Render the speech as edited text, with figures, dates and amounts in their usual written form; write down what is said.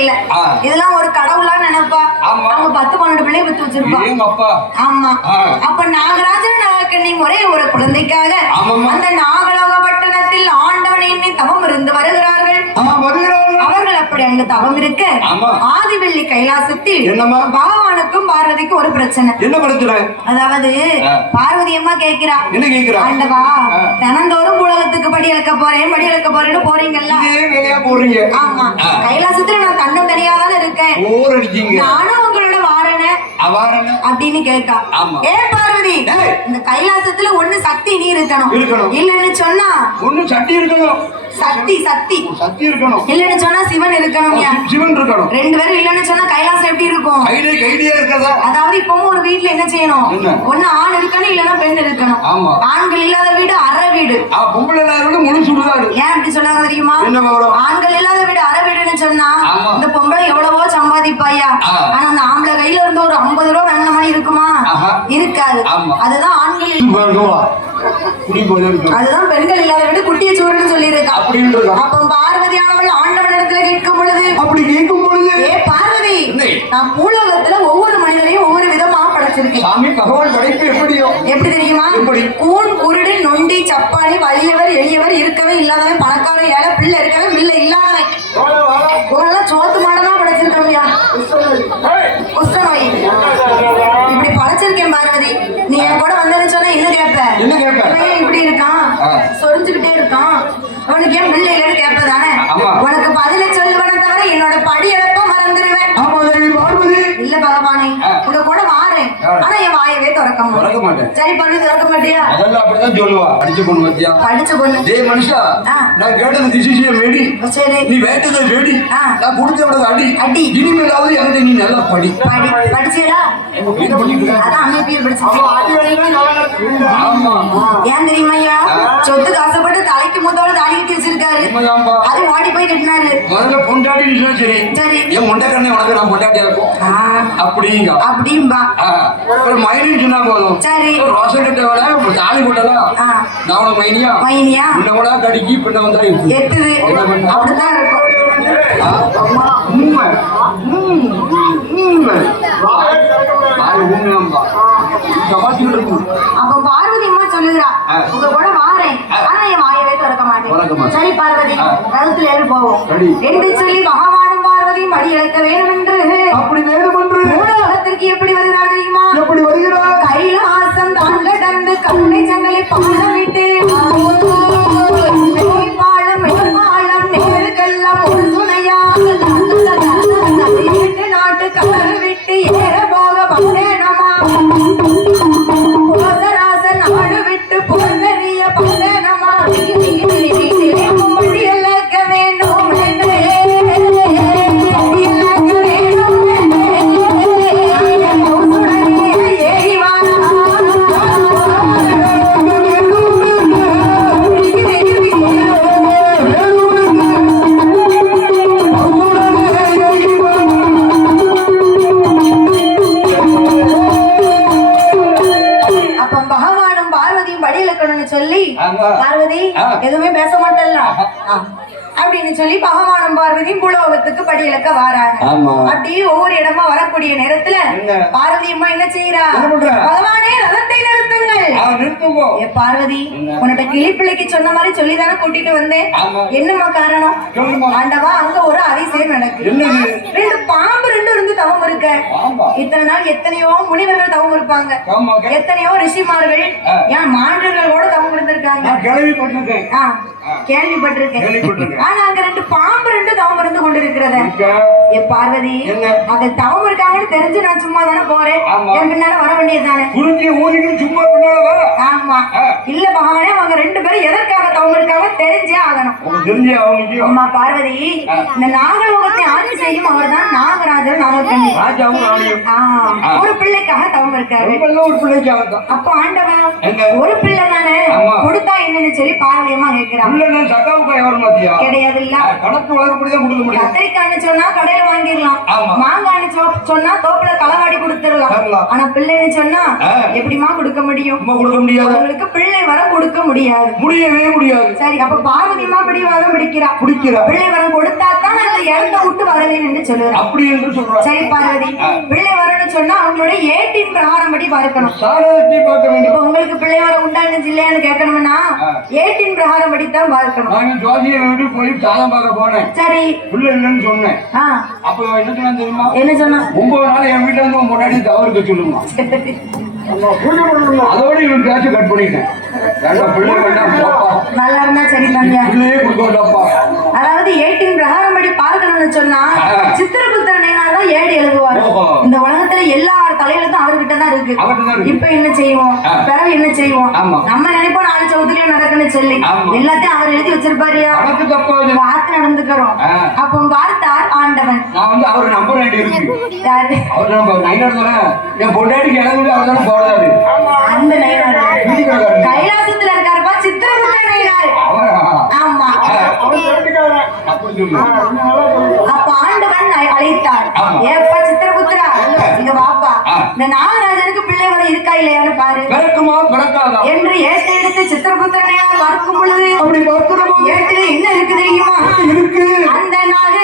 இல்ல. இதெல்லாம் ஒரு கடவுளா நினைப்பா. அவங்க 10-12 பிள்ளைய பெத்து வச்சிருப்பா. ஆமா. அப்ப நாகராஜன் நாகக்கண்ணி ஒரே ஒரு குழந்தைக்காக அந்த நாகலோக பட்டணத்தில் ஆண்டவனை எண்ணி தவம் இருந்து வருகிறார்கள். அவர்கள் அப்படி அங்க தவம் இருக்க ஆதிவெள்ளி கைலாசத்தில் பகவானுக்கும் பார்வதிக்கும் ஒரு பிரச்சனை. என்ன பிரச்சனை? அதாவது பார்வதி அம்மா கேட்கிறா, ஆண்டவா தினந்தோறும் உலகத்துக்கு படி இழக்க போறேன்னு போறீங்கல்ல. ஆமா, கைலாசத்துல நான் தன்னம் தனியாதான் இருக்கேன், நானும் உங்களோட வாரேனே அப்படின்னு கேட்கா. ஏன் பார்வதி, இந்த கைலாசத்துல ஒண்ணு சக்தி நீ இருக்கணும், இல்லன்னு சொன்னா ஒண்ணு சக்தி இருக்கணும், சக்தி இருக்கணும், இல்லன்னு சொன்னா சிவன் இருக்கணும். ரெண்டு பேரும் இல்லன்னு சொன்னா கைலாசம் எப்படி இருக்கும்? அதாவது இப்பவும் ஒரு வீட்டுல என்ன செய்யணும், ஒண்ணு ஆண் இருக்கணும் இல்லன்னா பெண் இருக்கணும். ஆண்கள் இல்லாத வீடு அரை வீடு, முழு சுடுகாடு. ஏன் அப்படி சொல்லாங்க தெரியுமா? ஆண்கள் இல்லாத வீடு அரை வீடுன்னு சொன்னா இந்த பொம்பளை எவ்வளவோ சம்பாதிப்பாயா, ஆனா அந்த ஆம்பளை கையில இருந்து ஒரு 50 ரூபா வாங்கின மாதிரி இருக்குமா? இருக்காது. அதுதான் ஆண்கள், அதுதான் பெண்கள் இல்லாத வீடு குட்டிய சோறுன்னு சொல்லி இருக்கா. அப்ப பார்வதியானவள் ஆண்டவனிடத்துல கேட்கும் பொழுது, ஏ பார்வதி, நான் பூலோகத்துல ஒவ்வொரு மனிதரையும் ஒவ்வொரு விதமா படைச்சிருக்கேன். எப்படி தெரியுமா? கூன், குருடு, நொண்டி, சப்பாளி, வலியவர், எளியவர், இருக்கவே இல்லாதவன், பணக்காரன், ஏழை, பிள்ளை இருக்கவே பிள்ளை இல்லாதவன், உங்களெல்லாம் சோத்து மாடனா படைச்சிருக்கோம்யா. குஷ்டநோய் இப்படி படைச்சிருக்கேன் பார்வதி. நீ என் கூட வந்தேன்னு சொன்னா என்ன கேட்ப? இப்படி இருக்கான், சொரிஞ்சுக்கிட்டே இருக்கான், அவனுக்கு ஏன் பிள்ளை இல்லைன்னு கேட்பதானே? உனக்கு பதில சொல்லுவன தவிர என்னோட படி இழப்ப மறந்துடுவேன். இல்ல பகவானே, உங்க கூட வாரேன், ஆனா என் வாயவே திறக்க மாட்டேன். சரி பண்ணு, திறக்க மாட்டியா? படிச்ச பொண்ணு. மனுஷா, நான் கேட்டது திசிசிய மேடி, சரி நீ வேட்டதை வேடி, நான் கொடுத்தவனது அடி. இனிமேலாவது எனக்கு நீ நல்லா படிச்சியடா? அதான் அமைப்பியல் படிச்சு. ஏன் தெரியுமா? சொத்து காசப்பட்டு தலைக்கு மூத்தோட தாலி கட்டி வச்சிருக்காரு, அது ஓடி போய் கட்டினாரு. முதல்ல பொண்டாட்டி சரி சரி, என் முண்டக்கண்ணே உனக்கு நான் பொண்டாட்டியா இருக்கும் அப்படிம்பா. மைனின்னு சொன்னா போதும். சரி, ரோசன் கிட்ட தாலி போட்டலாம், நான் உனக்கு மைனியா உன்னை கூட கடிக்கி பின்ன வந்தா எத்துது. அப்படிதான் இருக்கும். அப்ப பார்வதி அம்மா சொல்லுகிறா, உங்க கூட வாரேன், ஆனா என் வாயவே திறக்க மாட்டேன். சரி பார்வதி, கழுத்துல ஏறி போவோம் என்று சொல்லி பகவானும் பார்வதியும் படி இழக்க வேண்டும் என்று உலகத்திற்கு எப்படி வருகிறார் தெரியுமா? கைலாசம் தான் கடந்து கண்ணை சங்கலை பாடமிட்டு நாட்டு கலர் விட்டு ஏற போக பந்தேனமா, போதராசன் நாடு விட்டு பொன்னறிய பந்தேனமா, படி இழக்க வேண்டும் சொல்லி பார்வதி எதுவுமே பேச மாட்டல்ல அப்படின்னு சொல்லி பகவானும் பார்வதியும் பூலோகத்துக்கு படி இழக்க வாராங்க. அப்படியே ஒவ்வொரு இடமா வரக்கூடிய நேரத்துல பார்வதி அம்மா என்ன செய்யறா? பகவானே ரதத்தை நிறுத்துங்கள். பார்வதி, உன்னோட கிளிப்பிள்ளைக்கு சொன்ன மாதிரி சொல்லிதானே கூட்டிட்டு வந்தேன், என்னம்மா காரணம்? ஆண்டவா, அங்க ஒரு அதிசயம் நடக்கு. ரெண்டு பாம்பு இருந்து தவம் இருக்க. இத்தனை நாள் எத்தனையோ முனிவர்கள் தவம் இருப்பாங்க, எத்தனையோ ரிஷிமார்கள், ஏன் மாண்டர்கள் கூட தவம் இருந்திருக்காங்க. கேள்விப்பட்டிருக்கேன். ஆனா அங்க ரெண்டு பாம்பு தவம் இருந்து கொண்டிருக்கிறது. என் பார்வதி, அங்க தவம் இருக்காங்கன்னு தெரிஞ்சு நான் சும்மா தானே போறேன், என் பின்னால வர வேண்டியதுதானே? ஆமா. இல்ல பகவானே, அவங்க ரெண்டு பேரும் எதற்காக தவம் இருக்காங்க தெரிஞ்சே ஆகணும். அம்மா பார்வதி, இந்த நாகலோகத்தை ஆட்சி செய்யும் அவர் தான் நாகராஜர் நாகக்கண்ணி. ஒரு பிள்ளைக்காக தவம் இருக்காரு. அப்ப ஆண்டவன் ஒரு பிள்ளை தானே கொடுத்தா என்னன்னு சொல்லி பார்வதியமா கேட்கிறான். கிடையாது இல்ல, கத்திரிக்காய்னு சொன்னா கடையில வாங்கிடலாம், மாங்காய்னு சொன்னா தோப்புல களவாடி கொடுத்துடலாம். ஆனா பிள்ளைன்னு சொன்னா எப்படிமா கொடுக்க முடியும்? உங்களுக்கு பிள்ளை வர வரம் கொடுக்க முடியாது. முடியவே முடியாது. சரி, அப்ப பார்வதி அம்மா பிடிவாதம் பிடிக்கிறா. பிள்ளை வரம் கொடுத்தா தான் அந்த இடத்தை விட்டு வரவேன் என்று சொல்லுவார். அப்படி என்று சொல்றார். சரி பார்வதி, பிள்ளை வரணும்னு சொன்னா அவங்களோட ஏட்டின் பிரகாரம் படி பார்க்கணும். சாரத்தை பார்க்க வேண்டும். இப்ப உங்களுக்கு பிள்ளை வரம் உண்டானு இல்லையான்னு கேட்கணும்னா ஏட்டின் பிரகாரம் படி தான் பார்க்கணும். நான் ஜோதியை விட்டு போய் சாதம் பார்க்க போனேன். சரி, பிள்ளை இல்லைன்னு சொன்னேன். அப்ப என்ன சொன்னா தெரியுமா? என்ன சொன்னா? 9 நாள் என் வீட்டுல இருந்து முன்னாடி தவறுக்கு சொல்லுமா. அதோட இவன் பேச்சு கட் பண்ணிட்டேன். நல்லா இருந்தா சரி தம்பியா. அதாவது ஏட்டின் பிரகாரம் படி பார்க்கணும்னு சொன்னா சித்திரகுப்தன் ஏடு எழுதுவாரு. இந்த உலகத்துல எல்லார் தலையெழுத்தும் அவர்கிட்ட தான் இருக்கு. இப்ப என்ன செய்வோம், பிறகு என்ன செய்வோம், நம்ம நினைப்போம் 4 சவுத்துக்குள்ள நடக்குன்னு சொல்லி எல்லாத்தையும் அவர் எழுதி வச்சிருப்பாருயா. பார்த்து நடந்துக்கிறோம். அப்ப பார்த்தார் ஆண்டவன். அவர் நம்பர் என் பொண்டாடிக்கு இடம் அவர் போறாரு. அந்த கைலாசத்துல இருக்காருப்பா சித்திரகுப்தன் நயினார். ஆமா. அப்ப ஆண்டவன் அழைத்தார். ஏப்பா சித்திரபுத்திரா, இங்க வாப்பா, இந்த நாகராஜனுக்கு பிள்ளை வர இருக்கா இல்லையான்னு பாரு என்று ஏட்டை எடுத்து சித்திரபுத்திரனையார் பார்க்கும் பொழுது ஏட்டில என்ன இருக்கு தெரியுமா? அந்த நாக